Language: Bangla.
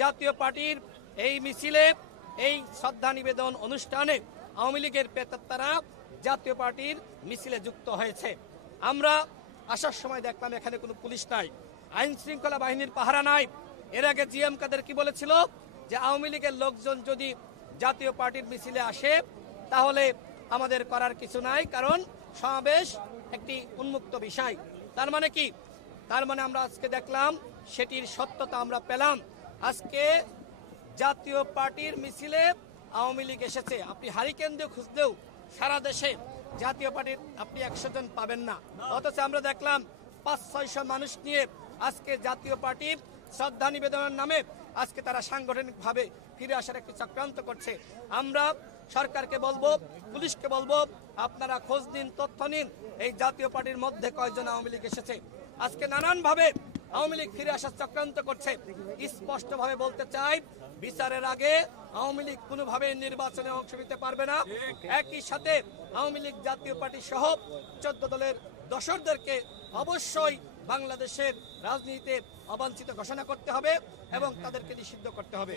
জাতীয় পার্টির এই মিছিলে, এই শ্রদ্ধা নিবেদন অনুষ্ঠানে আওয়ামী লীগের প্রেতাত্মারা জাতীয় পার্টির মিছিলে যুক্ত হয়েছে। আমরা আসার সময় দেখলাম এখানে কোনো পুলিশ নাই, আইন শৃঙ্খলা বাহিনীর পাহারা নাই। এর আগে জিএম কাদের কি বলেছিল যে আওয়ামী লীগের লোকজন যদি জাতীয় পার্টির মিছিলে আসে তাহলে আমাদের করার কিছু নাই, কারণ সমাবেশ একটি উন্মুক্ত বিষয়। তার মানে কি? তার মানে আমরা আজকে দেখলাম সেটির সত্যতা আমরা পেলাম। আজকে জাতীয় পার্টির মিছিলে আওয়ামী লীগ এসেছে। আপনি হারিকেন দিয়ে খুঁজলেও সারা দেশে জাতীয় পার্টির আপনি 100 জন পাবেন না। অথচ আমরা দেখলাম 500-600 মানুষ নিয়ে আজকে জাতীয় পার্টির শ্রদ্ধা নিবেদনের নামে আজকে তারা সাংগঠনিকভাবে ফিরে আসার একটি চক্রান্ত করছে। আমরা সরকারকে বলবো, পুলিশকে বলবো, আপনারা খোঁজ নিন, তথ্য নিন, এই জাতীয় পার্টির মধ্যে কয়জন আওয়ামী লীগ এসেছে। আজকে নানানভাবে আওয়ামী লীগ ফিরে আসার চক্রান্ত করছে। স্পষ্টভাবে বলতে চাই, বিচারের আগে আওয়ামী লীগ কোনোভাবে নির্বাচনে অংশ নিতে পারবে না। একই সাথে আওয়ামী লীগ জাতীয় পার্টি সহ 14 দলের দোসরদেরকে অবশ্যই বাংলাদেশের রাজনীতিতে অবাঞ্ছিত ঘোষণা করতে হবে এবং তাদেরকে নিষিদ্ধ করতে হবে।